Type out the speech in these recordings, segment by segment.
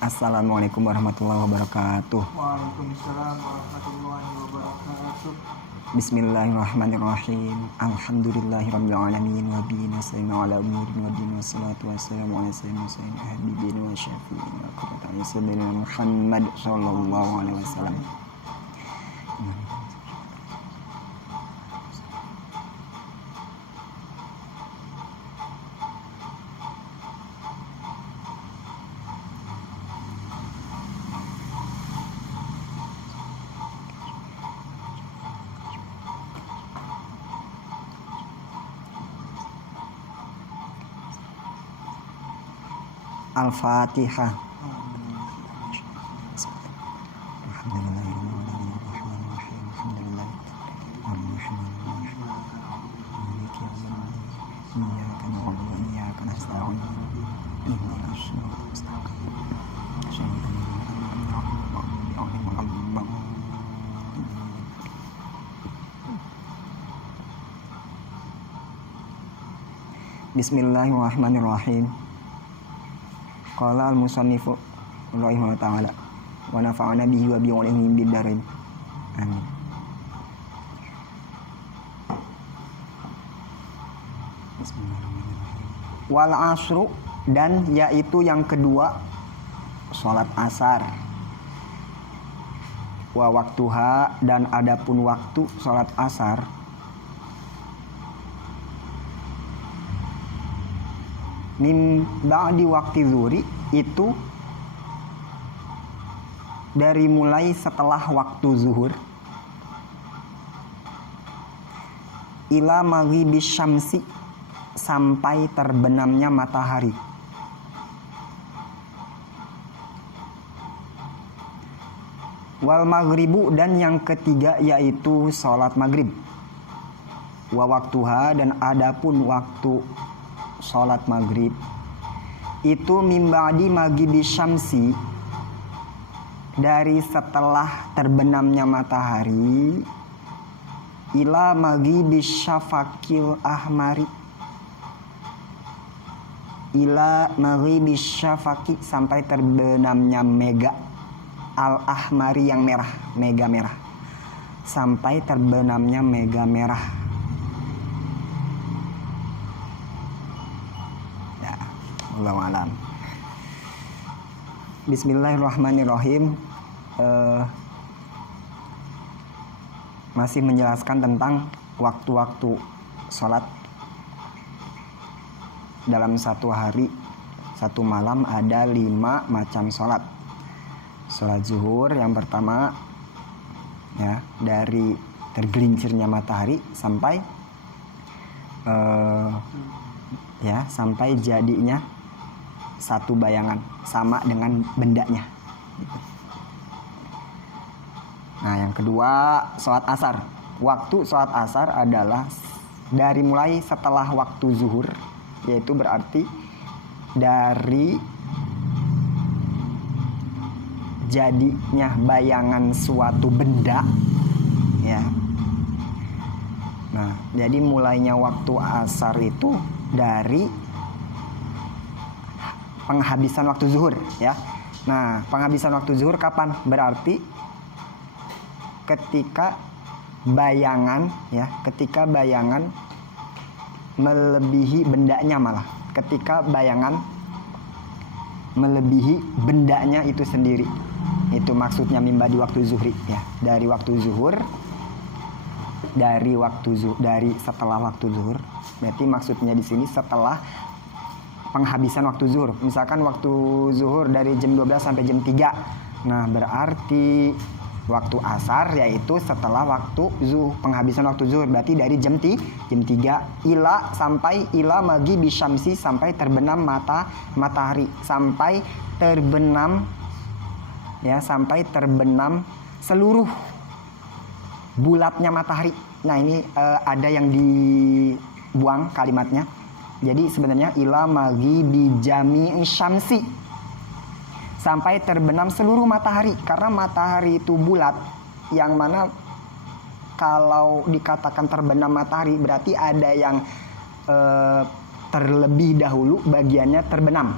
Assalamualaikum warahmatullahi wabarakatuh. Waalaikumsalam warahmatullahi wabarakatuh. Bismillahirrahmanirrahim. Alhamdulillahirabbil alamin wa bihi nasta'inu ala umuri din wassalatu wassalamu ala sayyidina habibina wa syafi'ina wa qurrati sayyidina Muhammad sallallahu alaihi wasallam. Al-Fatihah. Bismillahirrahmanirrahim. Qala al-musannifu rahimahullahu ta'ala wa nafa'ana bihi wa bi ulumihim bid-darain. Amin. Bismillahirrahmanirrahim. Wal asru, dan yaitu yang kedua salat asar. Wa waktuha, dan adapun waktu salat asar. Min ba'di waktu zuhri, itu dari mulai setelah waktu zuhur, ila maghribis syamsi, sampai terbenamnya matahari. Wal maghribu, dan yang ketiga yaitu salat maghrib. Wa waktuha, dan adapun waktu salat maghrib itu mimba'di maghribis syamsi, dari setelah terbenamnya matahari, ila maghribis syafaqil ahmari, ila maghribis syafaqi, sampai terbenamnya mega al ahmari, yang merah, mega merah, sampai terbenamnya mega merah. Allahu a'lam. Bismillahirrahmanirrahim. Masih menjelaskan tentang waktu-waktu sholat dalam satu hari, satu malam. Ada 5 macam sholat. Sholat zuhur yang pertama, ya, dari tergelincirnya matahari sampai sampai jadinya satu bayangan sama dengan bendanya. Nah, yang kedua sholat asar. Waktu sholat asar adalah dari mulai setelah waktu zuhur, yaitu berarti dari jadinya bayangan suatu benda, ya. Nah, jadi mulainya waktu asar itu dari penghabisan waktu zuhur, ya. Nah, penghabisan waktu zuhur kapan? Berarti ketika bayangan, ya, ketika bayangan melebihi bendanya, malah ketika bayangan melebihi bendanya itu sendiri. Itu maksudnya mimba di waktu zuhri, ya. Dari waktu zuhur, dari setelah waktu zuhur. Berarti maksudnya di sini setelah penghabisan waktu zuhur. Misalkan waktu zuhur dari jam 12 sampai jam 3. Nah, berarti waktu asar yaitu setelah waktu penghabisan waktu zuhur. Berarti dari jam 3 sampai ila maghribis syamsi, sampai terbenam matahari, sampai terbenam, ya, sampai terbenam seluruh bulatnya matahari. Nah, ini ada yang dibuang kalimatnya. Jadi sebenarnya ila maghibi jami'i syamsi, sampai terbenam seluruh matahari. Karena matahari itu bulat, yang mana kalau dikatakan terbenam matahari berarti ada yang terlebih dahulu bagiannya terbenam.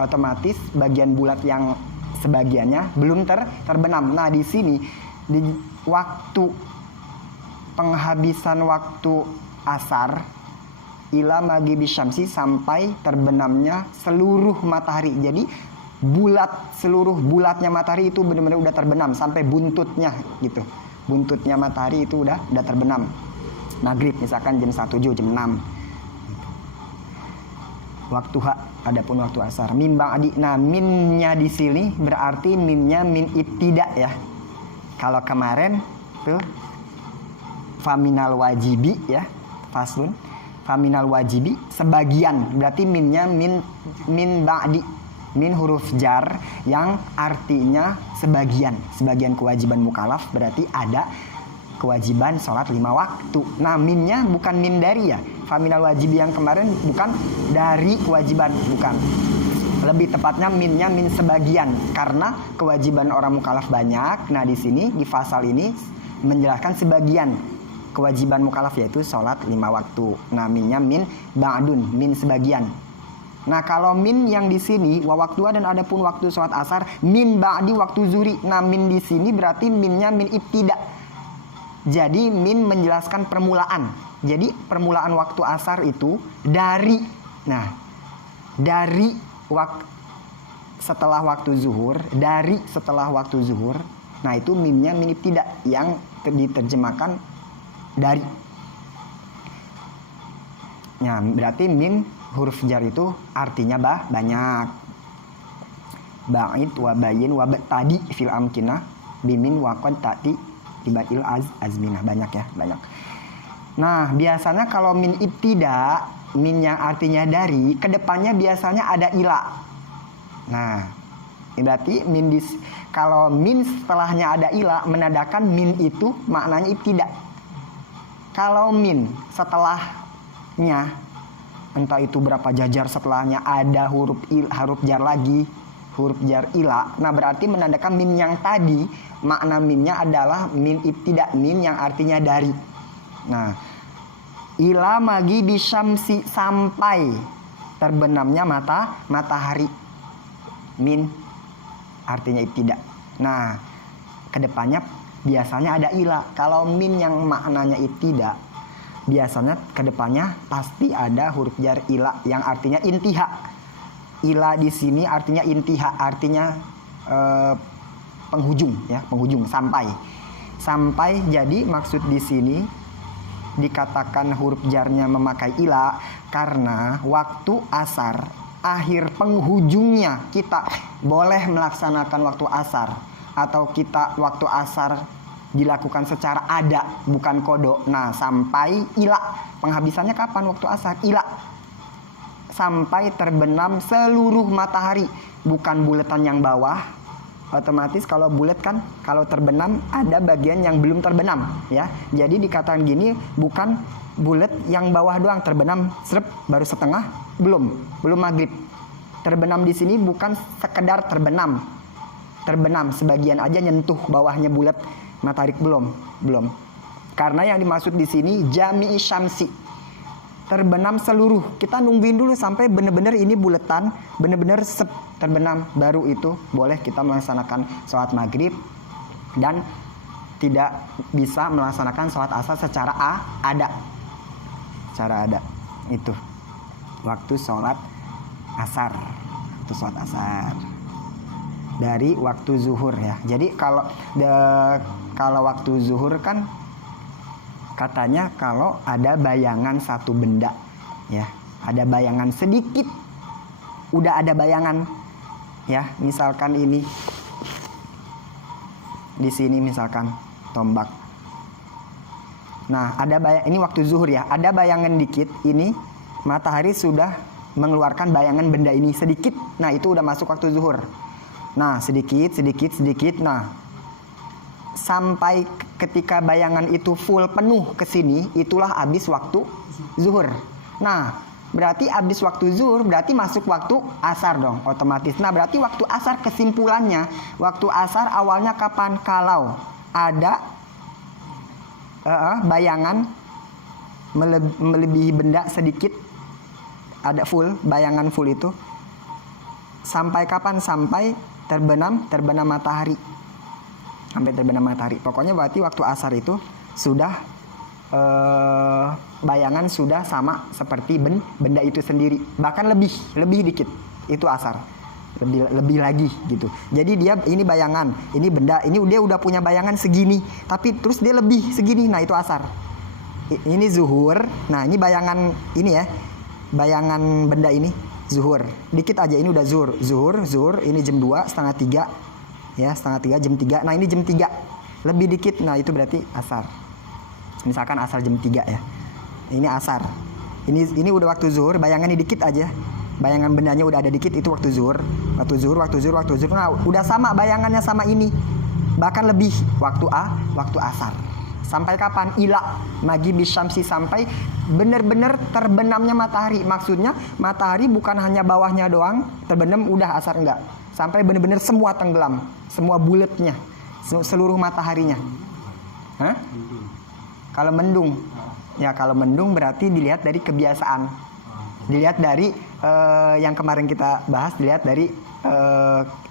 otomatis bagian bulat yang sebagiannya belum terbenam. Nah, di sini di waktu penghabisan waktu asar ila maghibi syamsi, sampai terbenamnya seluruh matahari. Jadi seluruh bulatnya matahari itu benar-benar udah terbenam sampai buntutnya gitu. Buntutnya matahari itu udah terbenam. Maghrib misalkan jam 1, jam 6. Waktu hak, adapun waktu asar. Min ba'di. Nah, minnya di sini berarti minnya min ibtida ya. Kalau kemarin tuh faminal wajibi ya, faslun. Faminal wajibi sebagian, berarti minnya min ba'di. Min huruf jar yang artinya sebagian kewajiban mukallaf, berarti ada kewajiban sholat 5 waktu. Nah, minnya bukan min dari ya. Faminal wajib yang kemarin bukan dari kewajiban, bukan. Lebih tepatnya minnya min sebagian, karena kewajiban orang mukallaf banyak. Nah, di sini di pasal ini menjelaskan sebagian kewajiban mukallaf, yaitu sholat 5 waktu. Nah, minnya min ba'dun, min sebagian. Nah, kalau min yang di sini wa waktu dan adapun waktu sholat asar min ba'di waktu zuhri. Nah, min di sini berarti minnya min ibtida. Jadi min menjelaskan permulaan. Jadi permulaan waktu asar itu dari setelah waktu zuhur, Nah, itu minnya min ibtida yang diterjemahkan dari. Nah, berarti min huruf jar itu artinya banyak. Ba'id wa bayin wa tadi fil amkinah bimin wa qad ta'ti tibatil azminah. Banyak ya, banyak. Nah, biasanya kalau min ibtida, min yang artinya dari, kedepannya biasanya ada ila. Nah, berarti kalau min setelahnya ada ila, menandakan min itu maknanya ibtida. Kalau min setelahnya, entah itu berapa jajar setelahnya ada huruf jar lagi, huruf jar ila, nah berarti menandakan min yang tadi makna minnya adalah min ibtida, min yang artinya dari. Nah, ila maghibi syamsi, sampai terbenamnya matahari, min artinya ibtida. Nah, kedepannya biasanya ada ila. Kalau min yang maknanya ibtida, biasanya kedepannya pasti ada huruf jar ila yang artinya intiha. Ila di sini artinya intiha, artinya penghujung ya, penghujung, sampai. Jadi maksud di sini dikatakan huruf jarnya memakai ila karena waktu asar, akhir penghujungnya kita boleh melaksanakan waktu asar, atau kita waktu asar dilakukan secara ada, bukan kodo. Nah, sampai ila, penghabisannya kapan waktu asar? Ila, sampai terbenam seluruh matahari, bukan buletan yang bawah. Otomatis kalau bulet kan, kalau terbenam ada bagian yang belum terbenam ya. Jadi dikatakan gini, bukan bulet yang bawah doang terbenam, baru setengah, belum maghrib. Terbenam di sini bukan sekedar terbenam sebagian aja nyentuh bawahnya bulet matahari, belum. Karena yang dimaksud di sini jami'i syamsi, terbenam seluruh. Kita nungguin dulu sampai benar-benar ini buletan, benar-benar terbenam, baru itu boleh kita melaksanakan sholat maghrib dan tidak bisa melaksanakan sholat asar secara ada. Itu waktu sholat asar, dari waktu zuhur ya. Jadi kalau waktu zuhur kan katanya kalau ada bayangan satu benda ya, ada bayangan sedikit, udah ada bayangan ya, misalkan ini di sini misalkan tombak. Nah, ini waktu zuhur ya, ada bayangan dikit, ini matahari sudah mengeluarkan bayangan benda ini sedikit. Nah, itu udah masuk waktu zuhur. Nah, sedikit. Nah, sampai ketika bayangan itu full penuh ke sini, itulah habis waktu zuhur. Nah, berarti habis waktu zuhur berarti masuk waktu asar dong, otomatis. Nah, berarti waktu asar, kesimpulannya, waktu asar awalnya kapan? Kalau ada bayangan melebihi benda sedikit, ada full, bayangan full itu Sampai kapan? Sampai terbenam matahari. Sampai terbenam matahari. Pokoknya berarti waktu asar itu sudah bayangan sudah sama seperti benda itu sendiri. Bahkan lebih dikit. Itu asar. Lebih lagi gitu. Jadi dia ini bayangan, ini benda, ini dia udah punya bayangan segini, tapi terus dia lebih segini. Nah, itu asar. Ini zuhur. Nah, ini bayangan ini ya. Bayangan benda ini zuhur. Dikit aja ini udah zuhur. Ini jam 2, setengah 3. Ya, setengah 3, jam 3. Nah, ini jam 3. Lebih dikit. Nah, itu berarti asar. Misalkan asar jam 3 ya. Ini asar. Ini udah waktu zuhur, bayangannya dikit aja. Bayangan bendanya udah ada dikit, itu waktu zuhur. Waktu zuhur. Nah, udah sama bayangannya sama ini. Bahkan lebih waktu asar. Sampai kapan? Ila maghibi syamsi, sampai benar-benar terbenamnya matahari. Maksudnya matahari bukan hanya bawahnya doang terbenam udah asar, enggak. Sampai benar-benar semua tenggelam, semua bulatnya, seluruh mataharinya. Hah? Kalau mendung. Ya, kalau mendung berarti dilihat dari kebiasaan. Dilihat dari yang kemarin kita bahas, dilihat dari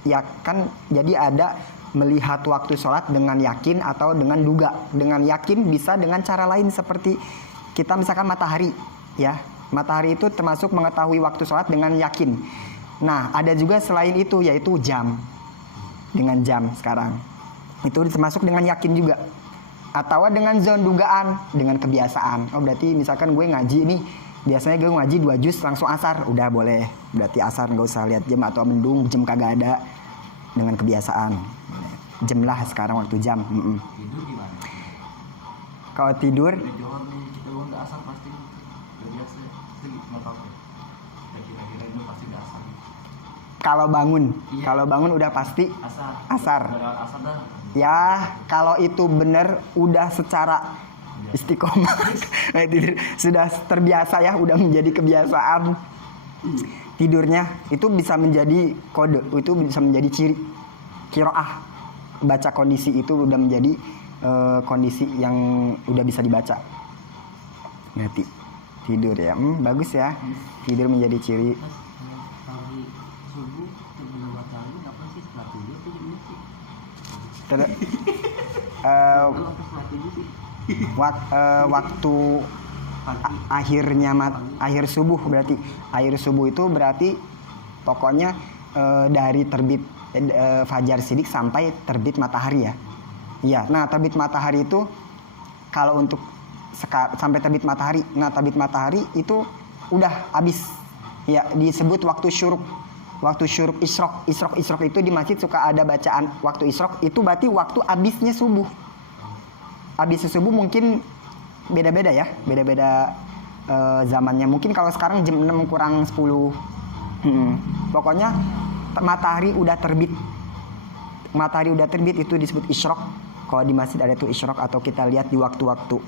ya kan, jadi ada melihat waktu sholat dengan yakin atau dengan duga. Dengan yakin bisa dengan cara lain, seperti kita misalkan matahari ya. Matahari itu termasuk mengetahui waktu sholat dengan yakin. Nah, ada juga selain itu, yaitu jam. Dengan jam sekarang itu termasuk dengan yakin juga. Atau dengan zon dugaan, dengan kebiasaan. Oh, berarti misalkan gue ngaji nih, biasanya gue ngaji 2 juz langsung asar, udah boleh. Berarti asar nggak usah lihat jam, atau mendung jam kagak ada, dengan kebiasaan. Jam lah sekarang waktu jam. Tidur gimana? Kalau tidur, Jawab nih, kita bangun udah asar pasti. Udah biasa. Itu nggak tahu ya. Ya kira-kira itu pasti udah asar. kalau bangun, Iya. kalau bangun udah pasti asar. Udah asar dah. Ya, kalau itu benar udah secara istiqomah, sudah terbiasa ya, udah menjadi kebiasaan tidurnya, itu bisa menjadi kode, itu bisa menjadi ciri kiroah. Baca kondisi itu udah menjadi kondisi yang udah bisa dibaca. Ngerti? Tidur ya, bagus ya. Tidur menjadi ciri. Pagi subuh terbenam matahari kapan sih? Setelah 7 atau jam 6 sih? Kalau setelah 7 sih. Waktu akhirnya akhir subuh, berarti akhir subuh itu berarti pokoknya dari terbit fajar sidik sampai terbit matahari ya. Iya. Nah, terbit matahari itu kalau untuk sampai terbit matahari. Nah, terbit matahari itu udah habis. Ya, disebut waktu syuruk. Waktu syuruk isrok itu di masjid suka ada bacaan waktu isrok, itu berarti waktu habisnya subuh. Habisnya subuh mungkin beda-beda ya, beda-beda zamannya. Mungkin kalau sekarang jam 6 kurang 10. Pokoknya matahari udah terbit. Matahari udah terbit itu disebut isyrok. Kalau di masjid ada tuh isyrok, atau kita lihat di waktu-waktu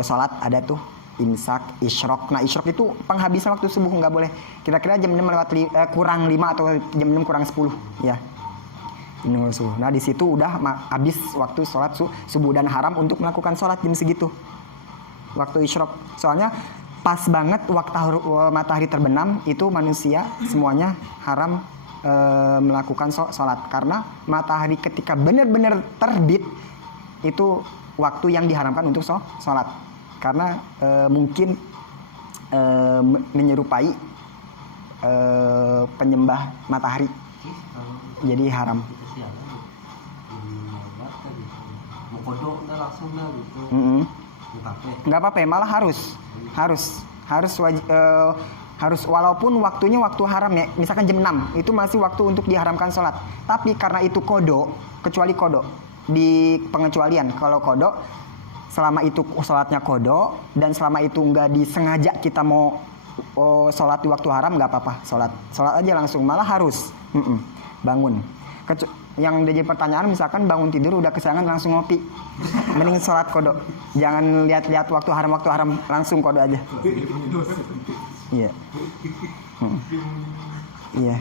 sholat ada tuh imsak, isyrok. Nah, isyrok itu penghabisan waktu subuh, nggak boleh. Kira-kira jam 6 kurang 5 atau jam 6 kurang 10 ya. Nah, di situ udah habis waktu sholat subuh, dan haram untuk melakukan sholat jam segitu. Waktu isyrok. Soalnya pas banget waktu matahari terbenam, itu manusia semuanya haram melakukan sholat, karena matahari ketika benar-benar terbit itu waktu yang diharamkan untuk sholat, karena mungkin menyerupai penyembah matahari, jadi haram. Mau kodok udah langsung dah gitu. Nggak apa-apa, malah harus walaupun waktunya waktu haram ya, misalkan jam 6 itu masih waktu untuk diharamkan sholat. Tapi karena itu kodok, kecuali kodok di pengecualian, kalau kodok selama itu sholatnya kodok, dan selama itu nggak disengaja kita mau sholat di waktu haram, nggak apa-apa, sholat aja langsung, malah harus bangun. Yang jadi pertanyaan, misalkan bangun tidur udah kesiangan langsung ngopi, mending sholat kodok, jangan lihat-lihat waktu haram, langsung kodok aja. Iya. Iya.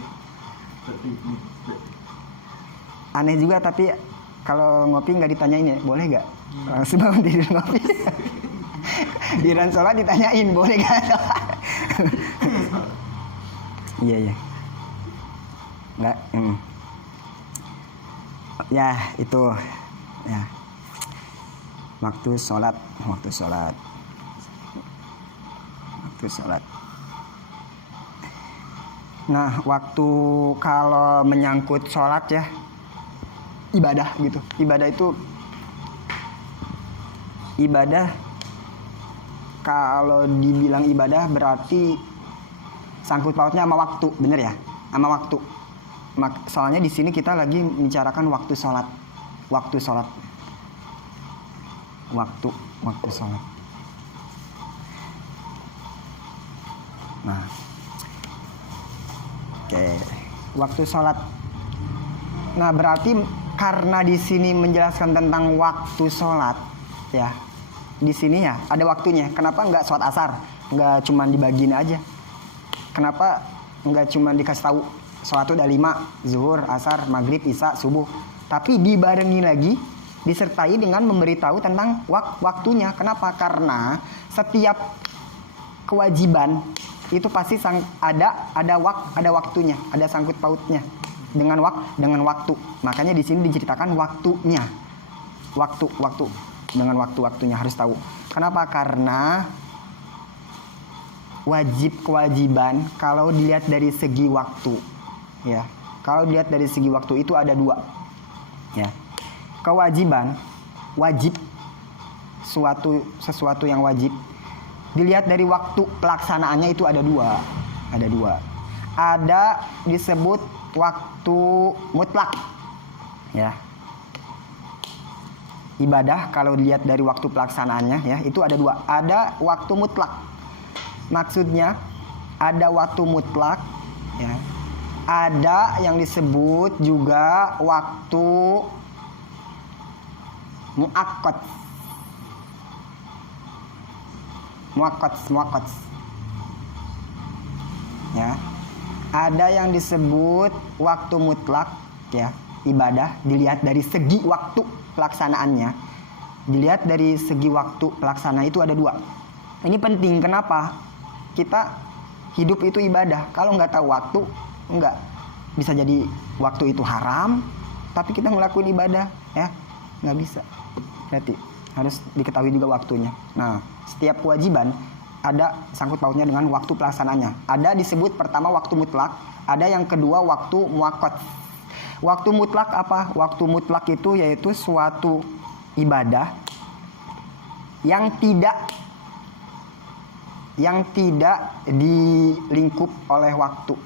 Aneh juga, tapi kalau ngopi nggak ditanyain ya, boleh nggak? Langsung bangun tidur ngopi. Giliran sholat ditanyain, boleh nggak? Iya. Nggak, ya itu ya waktu sholat. Nah, waktu kalau menyangkut sholat ya, ibadah gitu. Ibadah kalau dibilang ibadah berarti sangkut pautnya sama waktu, bener ya? Sama waktu. Soalnya di sini kita lagi membicarakan waktu sholat. Waktu sholat. Nah, oke, waktu sholat. Nah, berarti karena di sini menjelaskan tentang waktu sholat, ya, di sini ya ada waktunya. Kenapa nggak sholat asar? Nggak cuma dibagiin aja. Kenapa nggak cuma dikasih tahu sholat itu ada 5, zuhur, asar, maghrib, isya, subuh. Tapi dibarengi lagi, disertai dengan memberitahu tentang waktunya. Kenapa? Karena setiap kewajiban itu pasti ada waktunya, ada sangkut pautnya dengan waktu. Makanya di sini diceritakan waktunya. Waktu dengan waktunya harus tahu. Kenapa? Karena kewajiban kalau dilihat dari segi waktu, ya. Kalau dilihat dari segi waktu itu ada 2. Ya. Kewajiban, wajib, sesuatu yang wajib dilihat dari waktu pelaksanaannya itu ada 2. Ada disebut waktu mutlak, ya. Ibadah kalau dilihat dari waktu pelaksanaannya ya itu ada 2. Ada waktu mutlak. Maksudnya ada waktu mutlak, ya. Ada yang disebut juga waktu muakkad. Ya. Ada yang disebut waktu mutlak, ya, ibadah dilihat dari segi waktu pelaksanaannya. Dilihat dari segi waktu pelaksana itu ada 2. Ini penting, kenapa? Kita hidup itu ibadah. Kalau nggak tahu waktu, nggak bisa jadi waktu itu haram, tapi kita ngelakuin ibadah, ya, nggak bisa. Berarti harus diketahui juga waktunya. Nah, setiap kewajiban ada sangkut pautnya dengan waktu pelaksanaannya. Ada disebut pertama waktu mutlak, ada yang kedua waktu muakkad. Waktu mutlak apa? Waktu mutlak itu yaitu suatu ibadah yang tidak dilingkup oleh waktu,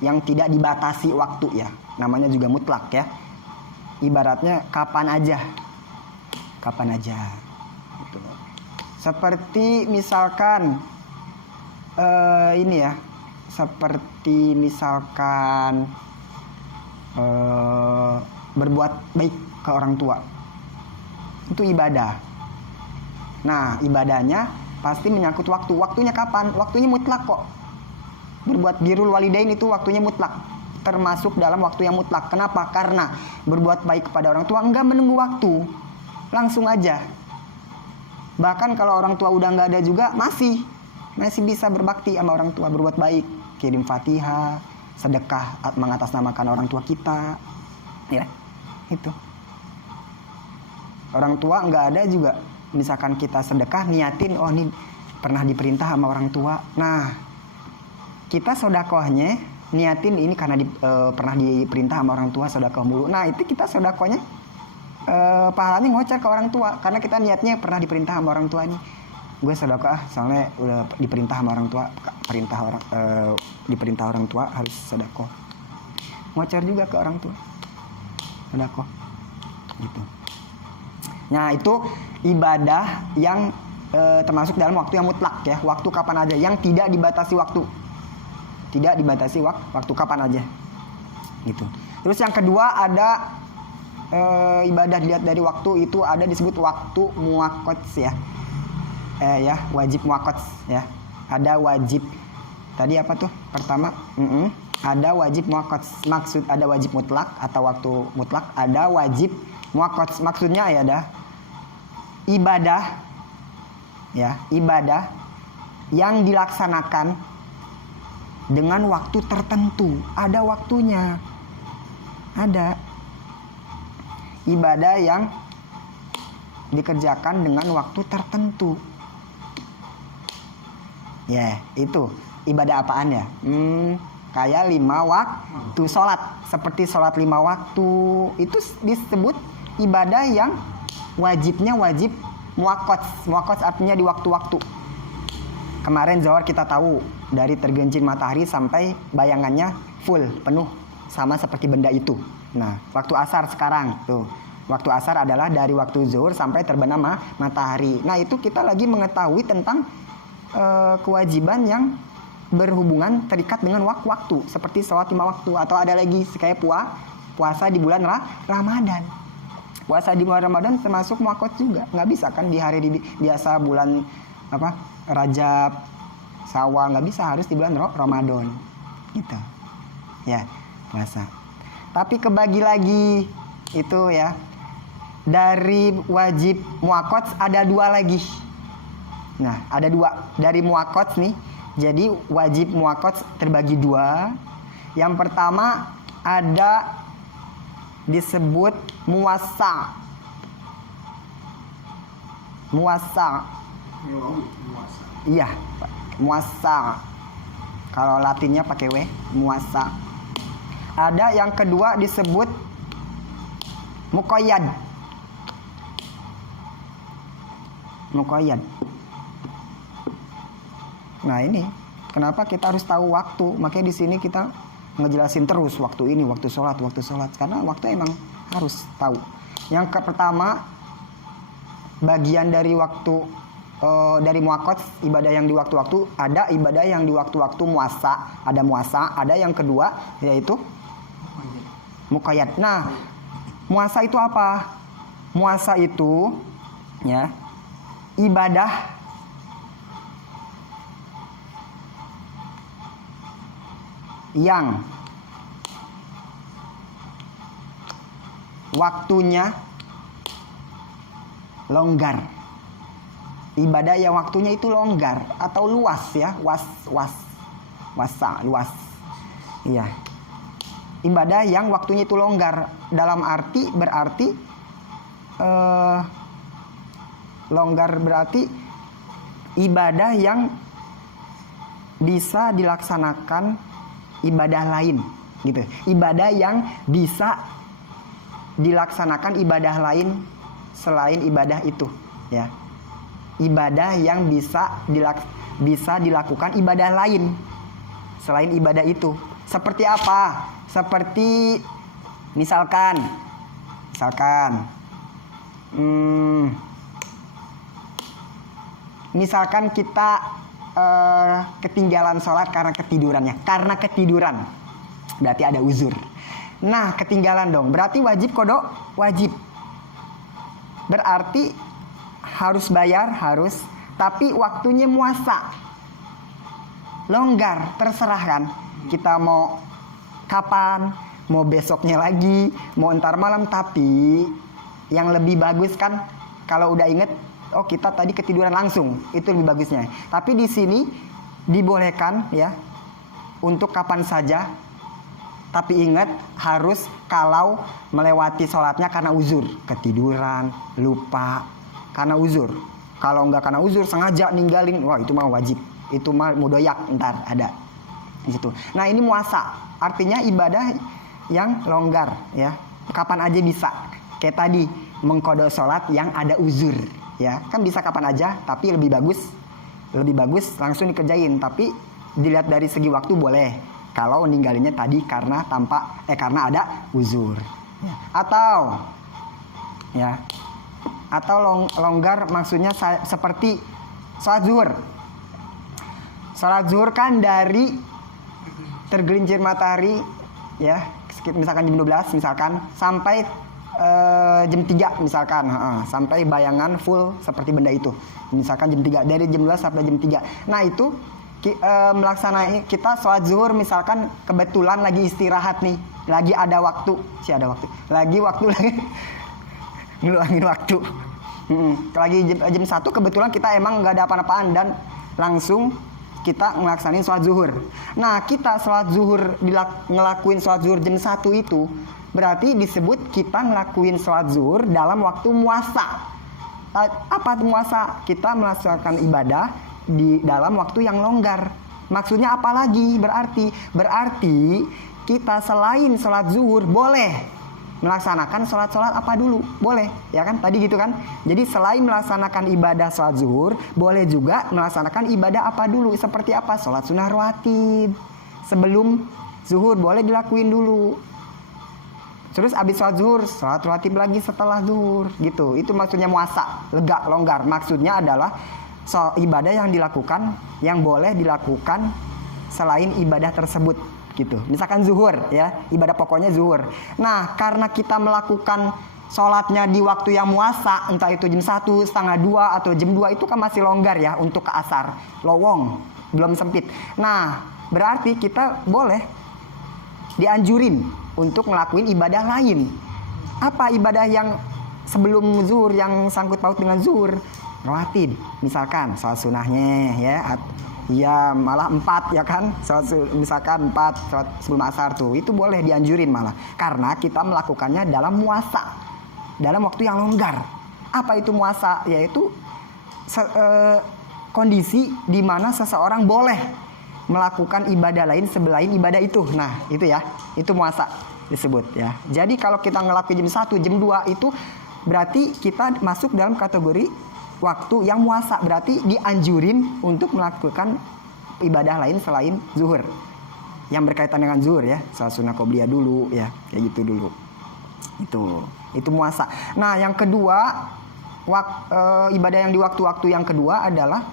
yang tidak dibatasi waktu, ya. Namanya juga mutlak, ya. Ibaratnya kapan aja. Gitu. Seperti misalkan ini ya, seperti misalkan berbuat baik ke orang tua, itu ibadah. Nah, ibadahnya pasti menyangkut waktu. Waktunya kapan? Waktunya mutlak kok. Berbuat birrul walidain itu waktunya mutlak, termasuk dalam waktu yang mutlak. Kenapa? Karena berbuat baik kepada orang tua enggak menunggu waktu, langsung aja. Bahkan kalau orang tua udah nggak ada juga masih bisa berbakti sama orang tua, berbuat baik, kirim Fatihah, sedekah mengatasnamakan orang tua kita, ya, itu. Orang tua nggak ada juga, misalkan kita sedekah niatin, oh ini pernah diperintah sama orang tua. Nah, kita sodakohnya niatin ini karena pernah diperintah sama orang tua, sodakoh mulu. Nah, itu kita sodakohnya pahalanya ngocer ke orang tua karena kita niatnya pernah diperintah sama orang tua nih. Gue sedekah soalnya udah diperintah sama orang tua, diperintah orang tua harus sedekah. Ngocer juga ke orang tua. Sedekah. Gitu. Nah, itu ibadah yang termasuk dalam waktu yang mutlak, ya. Waktu kapan aja, yang tidak dibatasi waktu. Tidak dibatasi waktu kapan aja. Gitu. Terus yang kedua ada ibadah dilihat dari waktu itu ada disebut waktu muakkad, ya. Ya, wajib muakkad, ya. Ada wajib. Tadi apa tuh? Pertama, ada wajib muakkad. Maksud ada wajib mutlak atau waktu mutlak, ada wajib muakkad. Maksudnya ya ada ibadah, ya, ibadah yang dilaksanakan dengan waktu tertentu. Ada waktunya. Ada. Ibadah yang dikerjakan dengan waktu tertentu. Ya, itu ibadah apaan ya? Kayak 5 waktu sholat. Seperti sholat 5 waktu. Itu disebut ibadah yang wajibnya wajib muaqqat. Muaqqat artinya di waktu-waktu. Kemarin zuhur kita tahu dari tergelincir matahari sampai bayangannya full, penuh, sama seperti benda itu. Nah, waktu asar sekarang tuh. Waktu asar adalah dari waktu zuhur sampai terbenam matahari. Nah, itu kita lagi mengetahui tentang kewajiban yang berhubungan terikat dengan waktu, seperti sholat 5 waktu. Atau ada lagi kayak puasa di bulan Ramadan. Puasa di bulan Ramadan termasuk muaqqat juga. Nggak bisa kan di hari biasa bulan Rajab, Syawal, nggak bisa, harus di bulan Ramadan gitu ya, puasa. Tapi kebagi lagi itu ya, dari wajib muaqqat ada 2 lagi. Nah, ada 2 dari muaqqat nih. Jadi wajib muaqqat terbagi 2. Yang pertama ada disebut muwassa. Iya, muwassa. Kalau Latinnya pakai W, muwassa. Ada yang kedua disebut muqayyad. Nah, ini kenapa kita harus tahu waktu? Makanya di sini kita ngejelasin terus waktu ini, waktu sholat, karena waktu emang harus tahu. Yang pertama, bagian dari waktu dari muaqqat, ibadah yang di waktu-waktu. Ada ibadah yang di waktu-waktu muwassa, ada muwassa. Ada yang kedua yaitu muqayyad. Nah, muwassa itu apa? Muwassa itu ya ibadah yang waktunya longgar. Ibadah yang waktunya itu longgar atau luas ya, wasa, luas. Iya. Ibadah yang waktunya itu longgar, dalam arti berarti longgar berarti ibadah yang bisa dilaksanakan ibadah lain gitu. Ibadah yang bisa dilaksanakan ibadah lain selain ibadah itu ya. Ibadah yang bisa dilakukan ibadah lain selain ibadah itu. Seperti apa? Seperti misalkan kita ketinggalan sholat karena ketiduran berarti ada uzur. Nah, ketinggalan dong, berarti wajib kodok, wajib. Berarti harus bayar, harus, tapi waktunya muasa, longgar, terserah kan. Kita mau kapan, mau besoknya lagi, mau ntar malam. Tapi yang lebih bagus kan kalau udah inget, oh kita tadi ketiduran langsung, itu lebih bagusnya. Tapi di sini dibolehkan ya untuk kapan saja. Tapi ingat, harus kalau melewati sholatnya karena uzur, ketiduran, lupa, karena uzur. Kalau nggak karena uzur, sengaja ninggalin, wah itu mah wajib. Itu mah mudoyak, ntar ada di situ. Nah, ini muasa, artinya ibadah yang longgar ya, kapan aja bisa. Kayak tadi mengkodok sholat yang ada uzur ya, kan bisa kapan aja. Tapi lebih bagus langsung dikerjain. Tapi dilihat dari segi waktu boleh. Kalau ninggalinnya tadi karena karena ada uzur ya. Atau longgar maksudnya seperti sholat zuhur. Sholat zuhur kan dari tergelincir matahari ya, misalkan jam 12 misalkan sampai jam 3 misalkan, sampai bayangan full seperti benda itu. Misalkan jam 3, dari jam 12 sampai jam 3. Nah, itu melaksanakan kita sholat zuhur misalkan kebetulan lagi istirahat nih, lagi ada waktu, lagi ngeluangin waktu. Lagi jam 1 kebetulan kita emang nggak ada apa-apaan dan langsung kita ngelaksanain sholat zuhur. Nah, kita sholat zuhur ngelakuin sholat zuhur jam 1 itu berarti disebut kita ngelakuin sholat zuhur dalam waktu muasa. Apa itu muasa? Kita melaksanakan ibadah di dalam waktu yang longgar. Maksudnya apa lagi? Berarti kita selain sholat zuhur boleh melaksanakan sholat-sholat apa dulu? Boleh, ya kan? Tadi gitu kan? Jadi selain melaksanakan ibadah sholat zuhur, boleh juga melaksanakan ibadah apa dulu? Seperti apa? Sholat sunnah rawatib. Sebelum zuhur boleh dilakuin dulu. Terus abis sholat zuhur, sholat rawatib lagi setelah zuhur. Gitu, itu maksudnya muasa, lega, longgar. Maksudnya adalah ibadah yang dilakukan, yang boleh dilakukan selain ibadah tersebut. Gitu. Misalkan zuhur ya, ibadah pokoknya zuhur. Nah, karena kita melakukan sholatnya di waktu yang muasa, entah itu jam 1, setengah 2 atau jam 2, itu kan masih longgar ya untuk ke asar. Lowong, belum sempit. Nah, berarti kita boleh dianjurin untuk ngelakuin ibadah lain. Apa ibadah yang sebelum zuhur yang sangkut paut dengan zuhur? Rawatib, misalkan sholat sunnahnya ya. Iya, malah 4 ya kan, misalkan 4 sholat sebelum asar tuh, itu boleh dianjurin malah, karena kita melakukannya dalam muasa, dalam waktu yang longgar. Apa itu muasa? Yaitu kondisi di mana seseorang boleh melakukan ibadah lain selain ibadah itu. Nah, itu ya, itu muasa disebut ya. Jadi kalau kita ngelakuin jam 1, jam 2 itu berarti kita masuk dalam kategori waktu yang muasa, berarti dianjurin untuk melakukan ibadah lain selain zuhur yang berkaitan dengan zuhur ya, sholat sunnah qobliyah dulu ya, kayak gitu dulu. Itu muasa. Nah, yang kedua ibadah yang di waktu-waktu yang kedua adalah,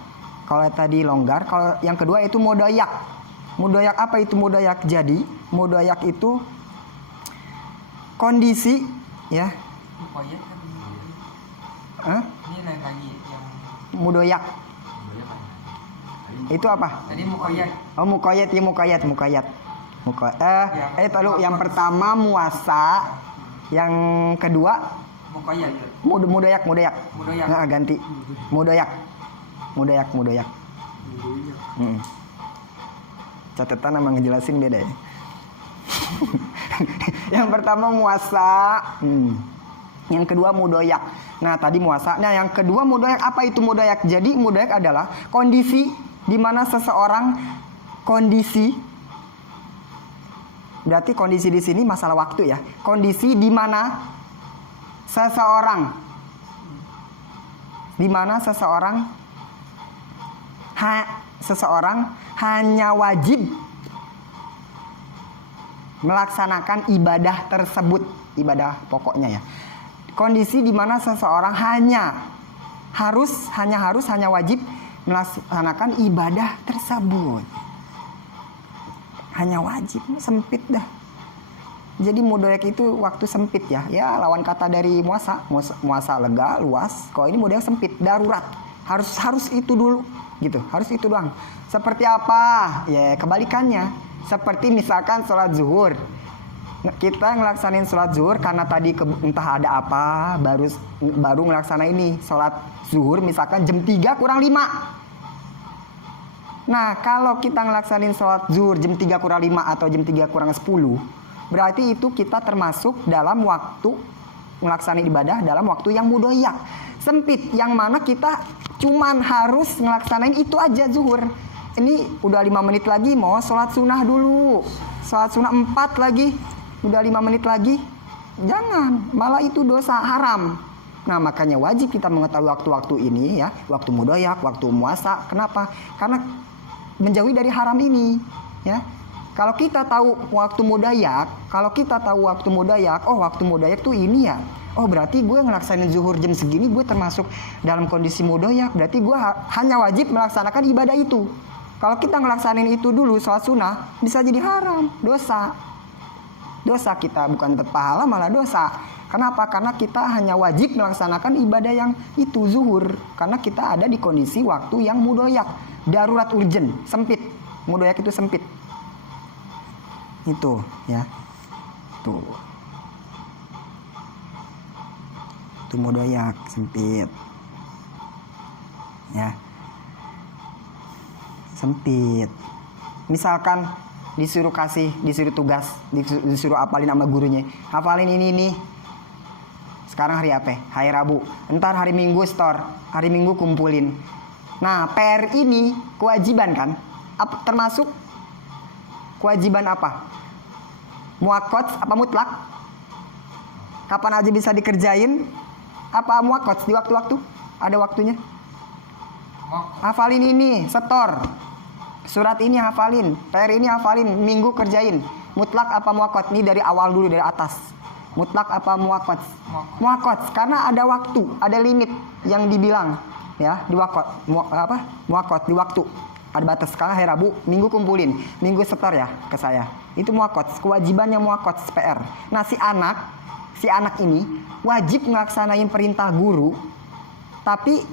kalau tadi longgar, kalau yang kedua itu mudayak. Mudayak apa itu mudayak? Jadi mudayak itu kondisi ya. Ini lain lagi yang Mudoyak itu apa? tadi mukoyat. Oh, mukoyat ya, mukayat. Yang pertama muasa, yang kedua Mukoyat. mudoyak. Nah, ganti mudoyak. Catatan emang ngejelasin beda ya. Yang pertama muasa, yang kedua mudoyak. Nah, tadi muasa. Nah, yang kedua mudoyak. Apa itu mudoyak? Jadi mudoyak adalah kondisi di mana seseorang, berarti kondisi di sini masalah waktu ya. Kondisi di mana seseorang hanya wajib melaksanakan ibadah tersebut, ibadah pokoknya ya. Kondisi di mana seseorang hanya wajib melaksanakan ibadah tersebut. Hanya wajib, sempit dah. Jadi mudoyak itu waktu sempit ya. Ya, lawan kata dari muasa. Muasa lega, luas. Kalau ini mudoyak sempit, darurat. Harus itu dulu, gitu. Harus itu doang. Seperti apa? Ya, kebalikannya. Seperti misalkan sholat zuhur. Kita ngelaksanain sholat zuhur karena tadi entah ada apa, baru ngelaksanain ini sholat zuhur misalkan jam 3 kurang 5. Nah, kalau kita ngelaksanain sholat zuhur jam 3 kurang 5 atau jam 3 kurang 10, berarti itu kita termasuk dalam waktu ngelaksanain ibadah dalam waktu yang mudoyak, sempit, yang mana kita cuman harus ngelaksanain itu aja zuhur. Ini udah 5 menit lagi mau sholat sunnah dulu, sholat sunnah 4 lagi, udah 5 menit lagi, jangan, malah itu dosa haram. Nah, makanya wajib kita mengetahui waktu-waktu ini ya, waktu mudoyak, waktu muasa. Kenapa? Karena menjauhi dari haram ini ya. Kalau kita tahu waktu mudayak, oh waktu mudayak tuh ini ya. Oh, berarti gue ngelaksanain zuhur jam segini, gue termasuk dalam kondisi mudayak. Berarti gue hanya wajib melaksanakan ibadah itu. Kalau kita ngelaksanain itu dulu, sholat sunnah, bisa jadi haram, dosa. Dosa kita, bukan dapat pahala, malah dosa. Kenapa? Karena kita hanya wajib melaksanakan ibadah yang itu, zuhur. Karena kita ada di kondisi waktu yang mudayak, darurat, urgen, sempit. Mudayak itu sempit. Itu ya. Tuh. Itu mudayak, sempit. Ya. Sempit. Misalkan disuruh tugas, disuruh hafalin sama gurunya. Hafalin ini nih. Sekarang hari apa? Hari Rabu. Entar hari Minggu store, hari Minggu kumpulin. Nah, PR ini kewajiban kan? Termasuk kewajiban apa? Muakkad apa mutlak? Kapan aja bisa dikerjain? Apa muakkad di waktu-waktu? Ada waktunya? Hafalin ini, setor. Surat ini hafalin, PR ini hafalin, Minggu kerjain. Mutlak apa muakkad? Ini dari awal dulu, dari atas. Mutlak apa muakkad? Muakkad, karena ada waktu, ada limit yang dibilang, ya, di muakkad di waktu. Ada batas. Sekarang hari Rabu, Minggu kumpulin, Minggu setor ya ke saya. Itu muakkad, kewajibannya muakkad PR. Nah, si anak ini wajib ngelaksanain perintah guru, tapi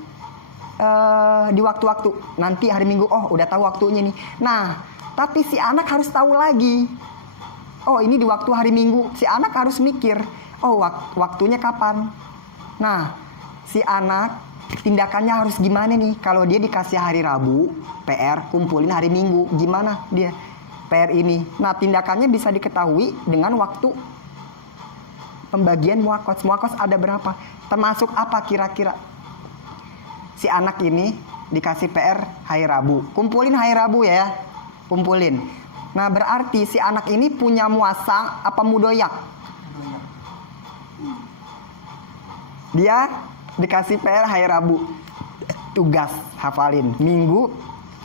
di waktu-waktu. Nanti hari Minggu, oh udah tahu waktunya nih. Nah, tapi si anak harus tahu lagi. Oh, ini di waktu hari Minggu. Si anak harus mikir, oh waktunya kapan. Nah, si anak tindakannya harus gimana nih? Kalau dia dikasih hari Rabu, PR, kumpulin hari Minggu. Gimana dia PR ini? Nah, tindakannya bisa diketahui dengan waktu pembagian muakkad. Muakkad ada berapa? Termasuk apa kira-kira? Si anak ini dikasih PR hari Rabu. Kumpulin hari Rabu ya. Kumpulin. Nah, berarti si anak ini punya muasa apa mudoyak? Dia dikasih PR hari Rabu. Tugas hafalin. Minggu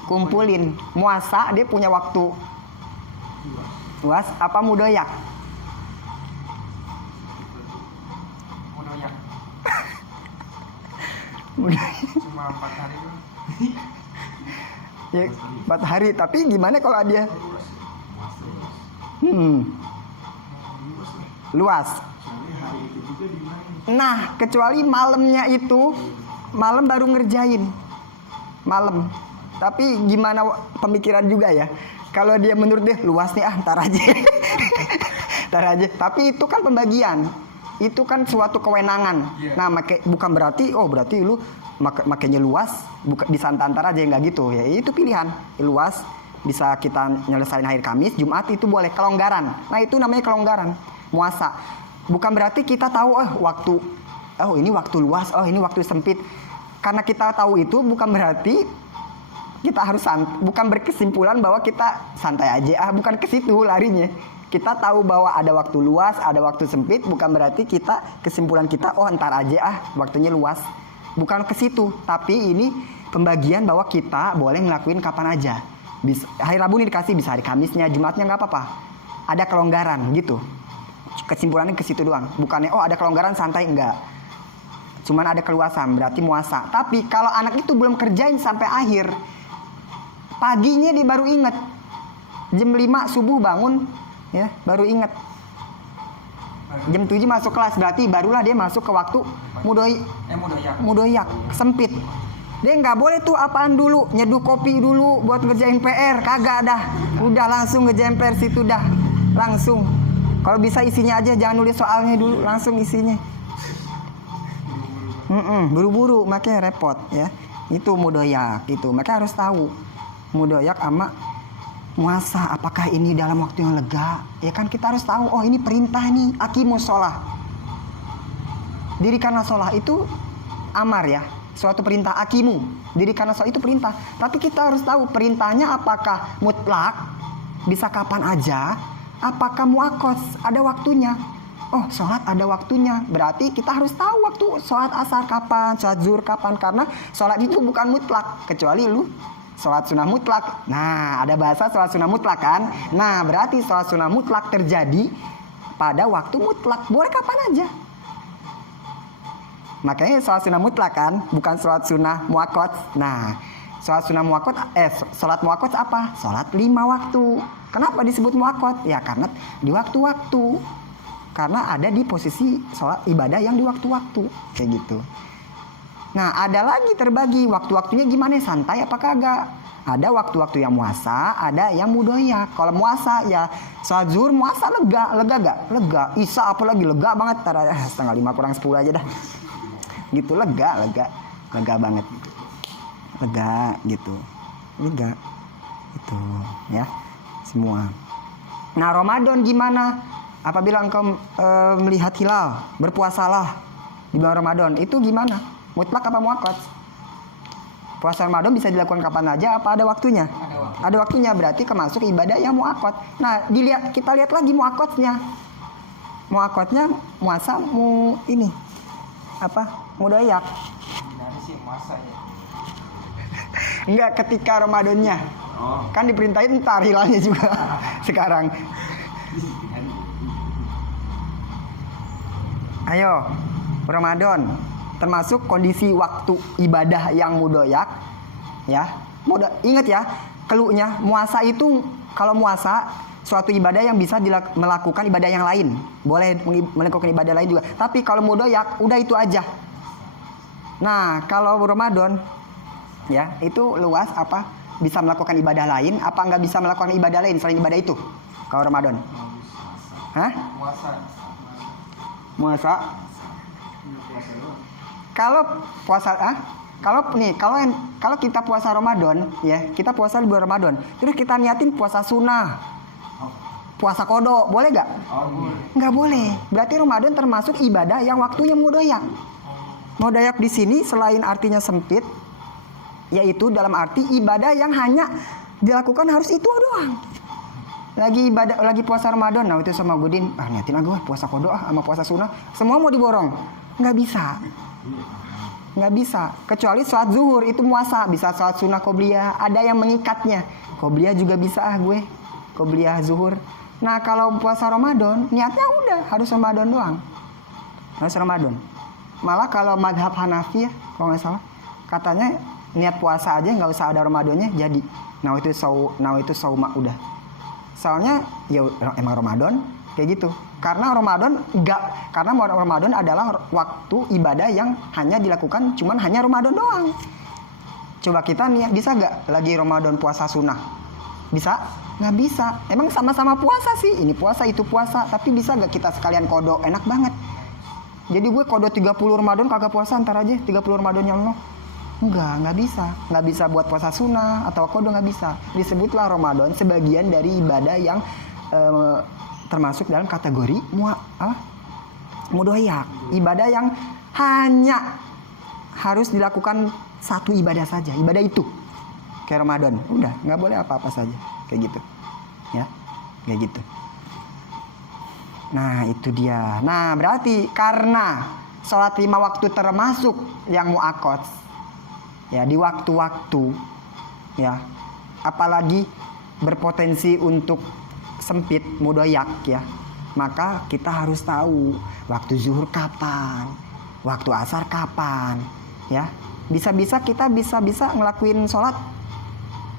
kumpulin. Muasa dia punya waktu. Luas apa mudoyak? Cuma 4 hari kan? Ya, 4 hari. Tapi gimana kalau dia luas? Nah, kecuali malamnya itu, malam baru ngerjain. Malam. Tapi gimana pemikiran juga ya? Kalau dia menurut dia luas nih, ntar aja. Ntar aja. Tapi itu kan pembagian. Itu kan suatu kewenangan. Yeah. Nah, bukan berarti lu makanya luas, disantar aja, nggak gitu ya. Itu pilihan. Luas bisa kita nyelesain hari Kamis, Jumat itu boleh, kelonggaran. Nah, itu namanya kelonggaran. Muasa. Bukan berarti kita tahu ini waktu luas, ini waktu sempit. Karena kita tahu itu bukan berarti kita harus bukan berkesimpulan bahwa kita santai aja, bukan ke situ larinya. Kita tahu bahwa ada waktu luas, ada waktu sempit, bukan berarti kesimpulan kita ntar aja waktunya luas. Bukan ke situ, tapi ini pembagian bahwa kita boleh ngelakuin kapan aja. Bisa, hari Rabu nih dikasih, bisa hari Kamisnya, Jumatnya nggak apa-apa. Ada kelonggaran gitu. Kesimpulannya ke situ doang. Bukannya ada kelonggaran santai, enggak. Cuman ada keluasan, berarti muasa. Tapi kalau anak itu belum kerjain sampai akhir, paginya dia baru inget. Jam 5 subuh bangun, ya baru ingat. Jam 7 masuk kelas, berarti barulah dia masuk ke waktu mudoyak sempit. Dia nggak boleh tuh apaan dulu, nyeduh kopi dulu buat ngerjain PR, kagak dah. Udah langsung ngerjain PR situ dah, langsung. Kalau bisa isinya aja, jangan nulis soalnya dulu, langsung isinya. Buru-buru, makanya repot ya. Itu mudoyak itu, makanya harus tahu mudoyak sama muasa, apakah ini dalam waktu yang lega? Ya kan kita harus tahu, ini perintah nih, aqimus sholah. Dirikanlah sholah itu amar ya, suatu perintah. Aqimu, dirikanlah sholah itu perintah. Tapi kita harus tahu perintahnya apakah mutlak, bisa kapan aja, apakah muakkad, ada waktunya. Sholat ada waktunya, berarti kita harus tahu waktu sholat asar kapan, sholat zuhur kapan, karena sholat itu bukan mutlak, kecuali lu sholat sunnah mutlak. Nah, ada bahasa sholat sunnah mutlak kan? Nah, berarti sholat sunnah mutlak terjadi pada waktu mutlak. Boleh kapan aja. Makanya sholat sunnah mutlak kan? Bukan sholat sunnah muakkad. Nah, sholat sunnah muakkad, sholat muakkad apa? Sholat 5 waktu. Kenapa disebut muakkad? Ya karena di waktu-waktu. Karena ada di posisi sholat ibadah yang di waktu-waktu. Kayak gitu. Nah, ada lagi terbagi waktu-waktunya gimana, santai apa kagak. Ada waktu-waktu yang muasa, ada yang mudoyak. Kalau muasa ya sholat zuhur muasa lega gak? Lega. Isya apalagi lega banget. Setengah 5 kurang 10 aja dah. Gitu, lega banget. Lega gitu. Lega. Itu ya semua. Nah Ramadan gimana? Apabila engkau melihat hilal, berpuasalah di bulan Ramadan. Itu gimana? Mutlak apa muakkad? Puasa Ramadan bisa dilakukan kapan aja apa ada waktunya? Ada waktunya, berarti termasuk ibadah yang muakkad. Nah, kita lihat lagi muakkadnya. Muakkadnya muasa ini apa? Mudayak. Gimana sih masanya? Enggak ketika Ramadannya. Kan diperintahin ntar hilalnya juga sekarang. Ayo, Ramadan termasuk kondisi waktu ibadah yang mudoyak, ya. Ingat ya, keluhnya muasa itu kalau muasa suatu ibadah yang bisa melakukan ibadah yang lain, boleh melakukan ibadah lain juga. Tapi kalau mudoyak, udah itu aja. Nah, kalau Ramadan, ya itu luas apa? Bisa melakukan ibadah lain, apa nggak bisa melakukan ibadah lain selain ibadah itu? Kalau Ramadan, hah? Muasa? Kalau puasa, kalau kita puasa Ramadan, ya kita puasa di bulan Ramadan, terus kita niatin puasa sunnah, puasa kodo, boleh nggak? Nggak boleh. Berarti Ramadan termasuk ibadah yang waktunya mudoyak. Mudoyak di sini selain artinya sempit, yaitu dalam arti ibadah yang hanya dilakukan harus itu doang. Lagi puasa Ramadan, nah itu sama Gudin, niatin aku puasa kodo sama puasa sunnah, semua mau diborong, nggak bisa. Nggak bisa, kecuali sholat zuhur itu muasa, bisa sholat sunnah qobliyah, ada yang mengikatnya. Qobliyah juga bisa gue, qobliyah zuhur. Nah kalau puasa Ramadan, niatnya udah harus Ramadan doang, harus Ramadan. Malah kalau madhab Hanafi ya, kalau nggak salah, katanya niat puasa aja nggak usah ada Ramadannya jadi. Nah itu sauma udah. Soalnya ya emang Ramadan kayak gitu. Karena Ramadan adalah waktu ibadah yang hanya dilakukan cuman hanya Ramadan doang. Coba kita nih bisa nggak lagi Ramadan puasa sunnah? Bisa? Nggak bisa. Emang sama-sama puasa sih. Ini puasa itu puasa. Tapi bisa nggak kita sekalian kodo? Enak banget. Jadi gue kodo 30 Ramadan kagak puasa, ntar aja 30 Ramadan yang no. Nggak bisa. Nggak bisa buat puasa sunnah atau kodo, nggak bisa. Disebutlah Ramadan sebagian dari ibadah yang termasuk dalam kategori mudoyak, ibadah yang hanya harus dilakukan satu ibadah saja, ibadah itu kayak Ramadan, udah nggak boleh apa-apa saja kayak gitu, ya kayak gitu. Nah itu dia. Nah berarti karena sholat 5 waktu termasuk yang muakkad, ya di waktu-waktu, ya apalagi berpotensi untuk sempit mudoyak ya, maka kita harus tahu waktu zuhur kapan, waktu asar kapan, ya bisa-bisa kita bisa ngelakuin sholat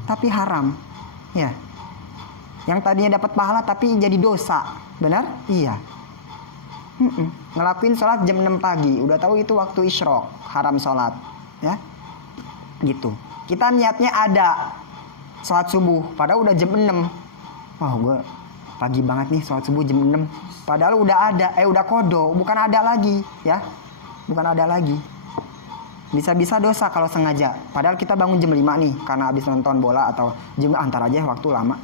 tapi haram, ya yang tadinya dapat pahala tapi jadi dosa, benar? Iya. Ngelakuin sholat jam 6 pagi, udah tahu itu waktu isyrok, haram sholat, ya gitu. Kita niatnya ada sholat subuh, padahal udah jam 6. Wah gue pagi banget nih sholat subuh jam 6. Padahal udah ada, udah kodo, bukan ada lagi, ya. Bukan ada lagi. Bisa-bisa dosa kalau sengaja. Padahal kita bangun jam 5 nih, karena habis nonton bola atau jam antar aja waktu lama.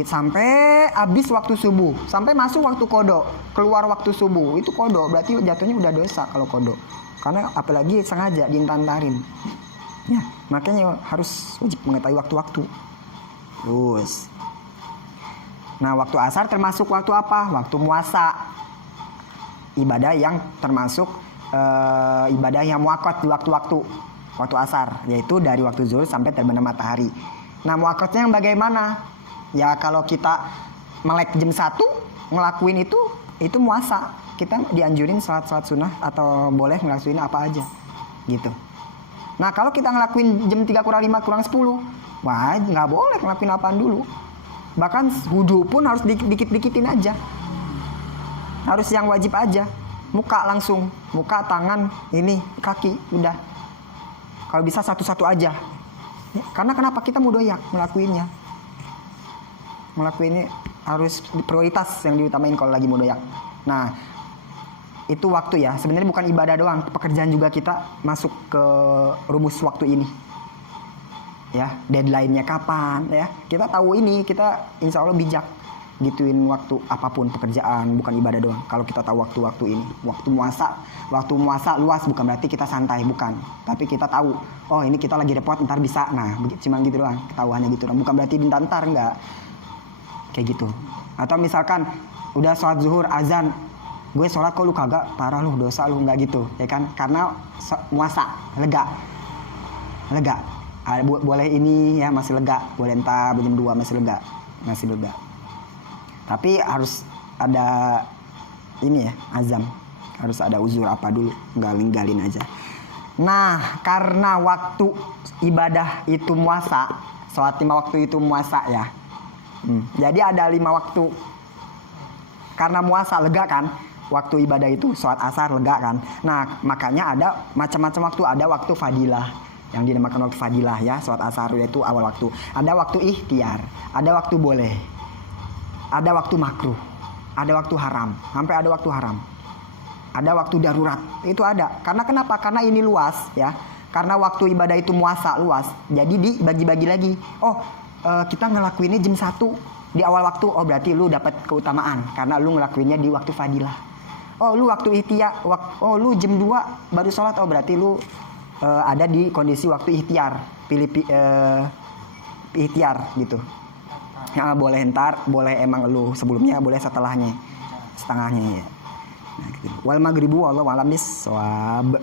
Sampai habis waktu subuh, sampai masuk waktu kodo, keluar waktu subuh, itu kodo. Berarti jatuhnya udah dosa kalau kodo. Karena apalagi sengaja diintantarin. Ya, makanya harus wajib mengetahui waktu-waktu. Terus. Nah, waktu asar termasuk waktu apa? Waktu muasa. Ibadah yang termasuk ibadah yang muakkad di waktu-waktu. Waktu asar, yaitu dari waktu zuhur sampai terbenam matahari. Nah, muakkadnya yang bagaimana? Ya, kalau kita melek jam 1, ngelakuin itu muasa. Kita dianjurin salat sunnah atau boleh ngelakuin apa aja. Gitu. Nah, kalau kita ngelakuin jam 3 kurang 5 kurang 10, wah, nggak boleh ngelakuin apaan dulu. Bahkan wudhu pun harus dikit-dikitin aja. Harus yang wajib aja. Muka langsung. Muka, tangan, ini, kaki. Udah. Kalau bisa satu-satu aja. Karena kenapa kita mudoyak ngelakuinnya. Ngelakuinnya harus prioritas yang diutamain kalau lagi mudoyak. Nah, itu waktu ya. Sebenarnya bukan ibadah doang. Pekerjaan juga kita masuk ke rumus waktu ini. ya, deadline-nya kapan ya. Kita tahu ini, kita insya Allah bijak gituin waktu apapun pekerjaan, bukan ibadah doang. Kalau kita tahu waktu-waktu ini, waktu muasa luas, bukan berarti kita santai, bukan. Tapi kita tahu, oh ini kita lagi repot, ntar bisa. Nah, cuma gitu doang, ketahuannya gitu doang. Bukan berarti ntar enggak. Kayak gitu. Atau misalkan udah sholat zuhur, azan, gue sholat kok lu kagak, parah lu, dosa lu, enggak gitu, ya kan? Karena muasa, lega. Boleh ini ya, masih lega, boleh entar jam 2 masih lega. Tapi harus ada ini ya, azam. Harus ada uzur apa dulu, galin aja. Nah, karena waktu ibadah itu muasa, sholat 5 waktu itu muasa ya. Jadi ada 5 waktu. Karena muasa lega kan, waktu ibadah itu sholat asar lega kan. Nah, makanya ada macam-macam waktu. Ada waktu fadilah, yang dinamakan waktu fadilah ya, sholat asar yaitu awal waktu. Ada waktu ikhtiar, ada waktu boleh, ada waktu makruh, ada waktu haram, sampai ada waktu haram. Ada waktu darurat, itu ada. Karena kenapa? Karena ini luas ya. Karena waktu ibadah itu muasa luas, jadi dibagi-bagi lagi. Oh, kita ngelakuinnya jam 1 di awal waktu. Oh, berarti lu dapat keutamaan karena lu ngelakuinnya di waktu fadilah. Oh, lu waktu ikhtiar, oh lu jam 2 baru sholat. Oh, berarti lu ada di kondisi waktu ikhtiar, ikhtiar gitu. Ya, boleh ntar, boleh emang lu sebelumnya, boleh setelahnya, setengahnya ya. Nah, gitu. Wal maghribu wallahu a'lam bissawab.